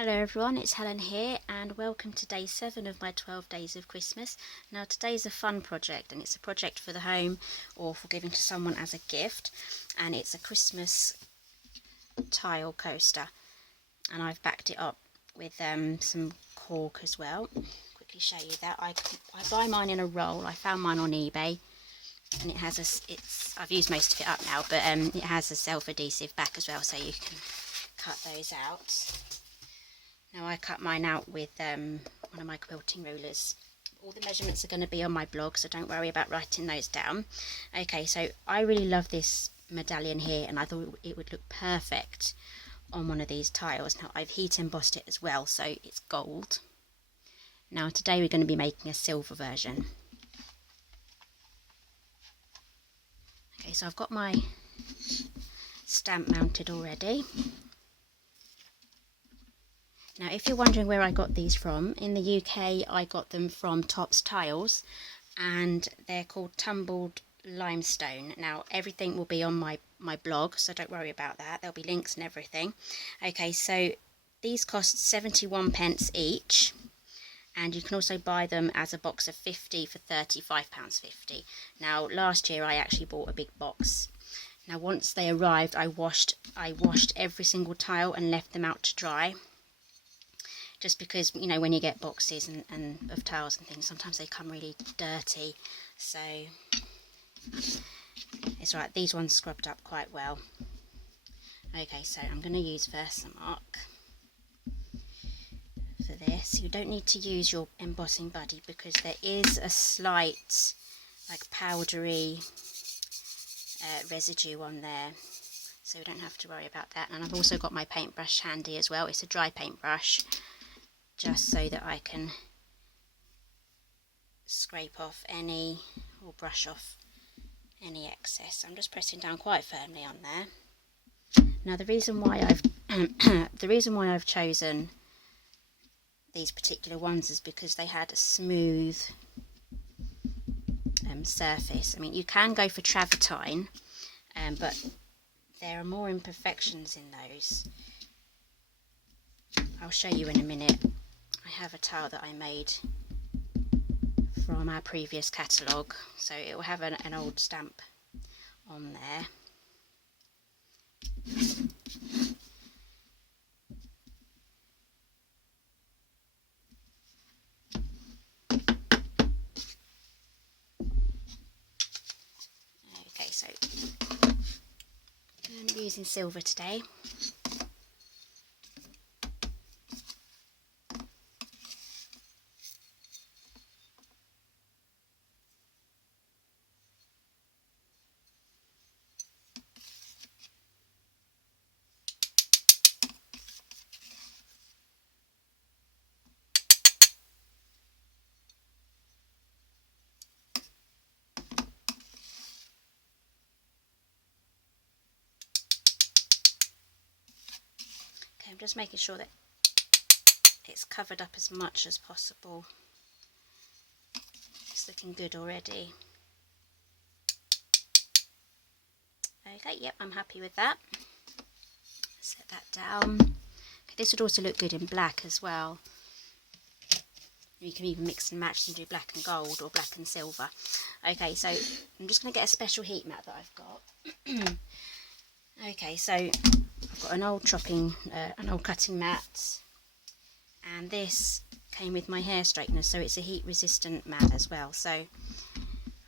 Hello everyone, it's Helen here and welcome to day 7 of my 12 days of Christmas. Now today's a fun project and it's a project for the home or for giving to someone as a gift, and it's a Christmas tile coaster and I've backed it up with some cork as well. Quickly show you that. I buy mine in a roll. I found mine on eBay and it has I've used most of it up now, but it has a self-adhesive back as well, so you can cut those out. Now I cut mine out with one of my quilting rulers. All the measurements are going to be on my blog, so don't worry about writing those down. Okay, so I really love this medallion here and I thought it would look perfect on one of these tiles. Now I've heat embossed it as well, so it's gold. Now today we're going to be making a silver version. Okay, so I've got my stamp mounted already. Now if you're wondering where I got these from, in the UK I got them from Tops Tiles and they're called tumbled limestone. Now everything will be on my blog, so don't worry about that, there'll be links and everything. Okay, so these cost 71p each, and you can also buy them as a box of 50 for £35.50. Now last year I actually bought a big box. Now once they arrived I washed every single tile and left them out to dry. Just because, you know, when you get boxes and of tiles and things, sometimes they come really dirty. So it's right, these ones scrubbed up quite well. Okay, so I'm going to use Versamark for this. You don't need to use your embossing buddy because there is a slight, like, powdery residue on there. So we don't have to worry about that. And I've also got my paintbrush handy as well. It's a dry paintbrush, just so that I can scrape off any or brush off any excess. I'm just pressing down quite firmly on there. Now the reason why I've chosen these particular ones is because they had a smooth surface. I mean, you can go for travertine, but there are more imperfections in those. I'll show you in a minute. I have a tile that I made from our previous catalogue, so it will have an old stamp on there. Okay, so I'm going to be using silver today. I'm just making sure that it's covered up as much as possible. It's looking good already. Okay, yep, I'm happy with that. Set that down. Okay, this would also look good in black as well. You can even mix and match and do black and gold or black and silver. Okay, so I'm just going to get a special heat mat that I've got. Okay, so I've got an old cutting mat, and this came with my hair straightener, so it's a heat resistant mat as well. So,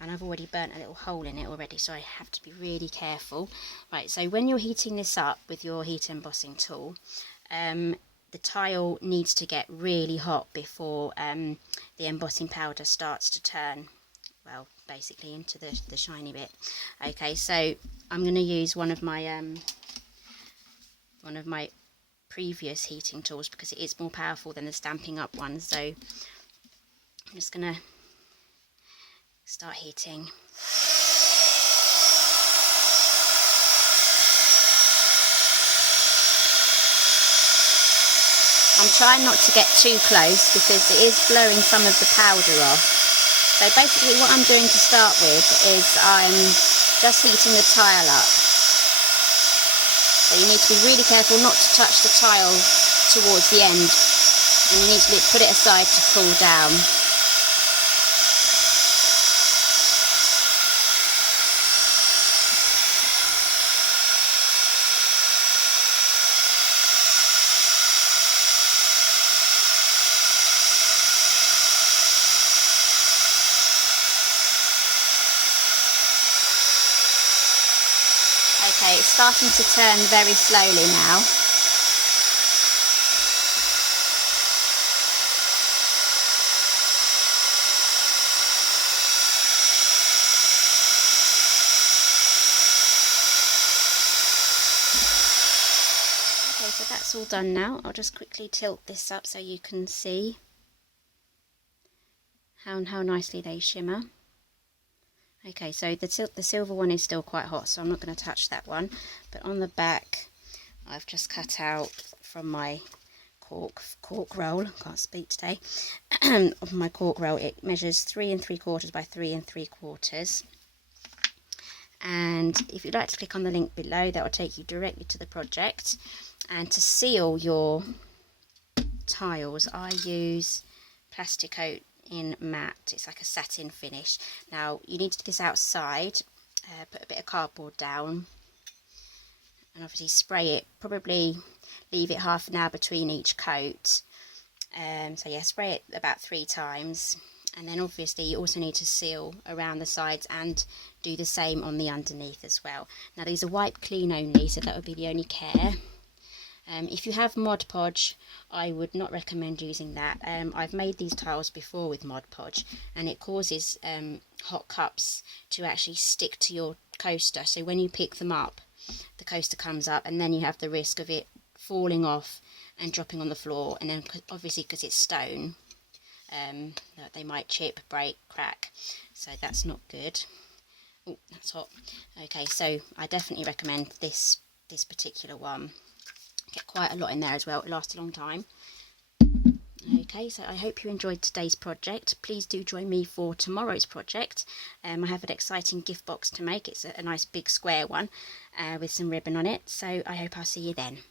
and I've already burnt a little hole in it already, so I have to be really careful. Right, so when you're heating this up with your heat embossing tool, the tile needs to get really hot before the embossing powder starts to turn, well, basically into the shiny bit. Okay, so I'm going to use one of my previous heating tools because it is more powerful than the Stampin'Up one. So I'm just going to start heating. I'm trying not to get too close because it is blowing some of the powder off. So basically what I'm doing to start with is I'm just heating the tile up. So you need to be really careful not to touch the tile towards the end, and you need to put it aside to cool down. Okay, it's starting to turn very slowly now. Okay, so that's all done now. I'll just quickly tilt this up so you can see how nicely they shimmer. Okay, so the silver one is still quite hot, so I'm not going to touch that one. But on the back, I've just cut out from my cork roll. I can't speak today. Of my cork roll, it measures 3 3/4 by 3 3/4. And if you'd like to click on the link below, that will take you directly to the project. And to seal your tiles, I use Plasticoat in matte. It's like a satin finish. Now you need to do this outside. Put a bit of cardboard down and obviously spray it. Probably leave it half an hour between each coat. So yeah, spray it about 3 times, and then obviously you also need to seal around the sides and do the same on the underneath as well. Now these are wipe clean only, so that would be the only care. If you have Mod Podge, I would not recommend using that. I've made these tiles before with Mod Podge, and it causes hot cups to actually stick to your coaster. So when you pick them up, the coaster comes up, and then you have the risk of it falling off and dropping on the floor. And then obviously because it's stone, they might chip, break, crack. So that's not good. Oh, that's hot. Okay, so I definitely recommend this particular one. Get quite a lot in there as well. It lasts a long time. Okay, so I hope you enjoyed today's project. Please do join me for tomorrow's project. I have an exciting gift box to make. It's a nice big square one with some ribbon on it. So I hope I'll see you then.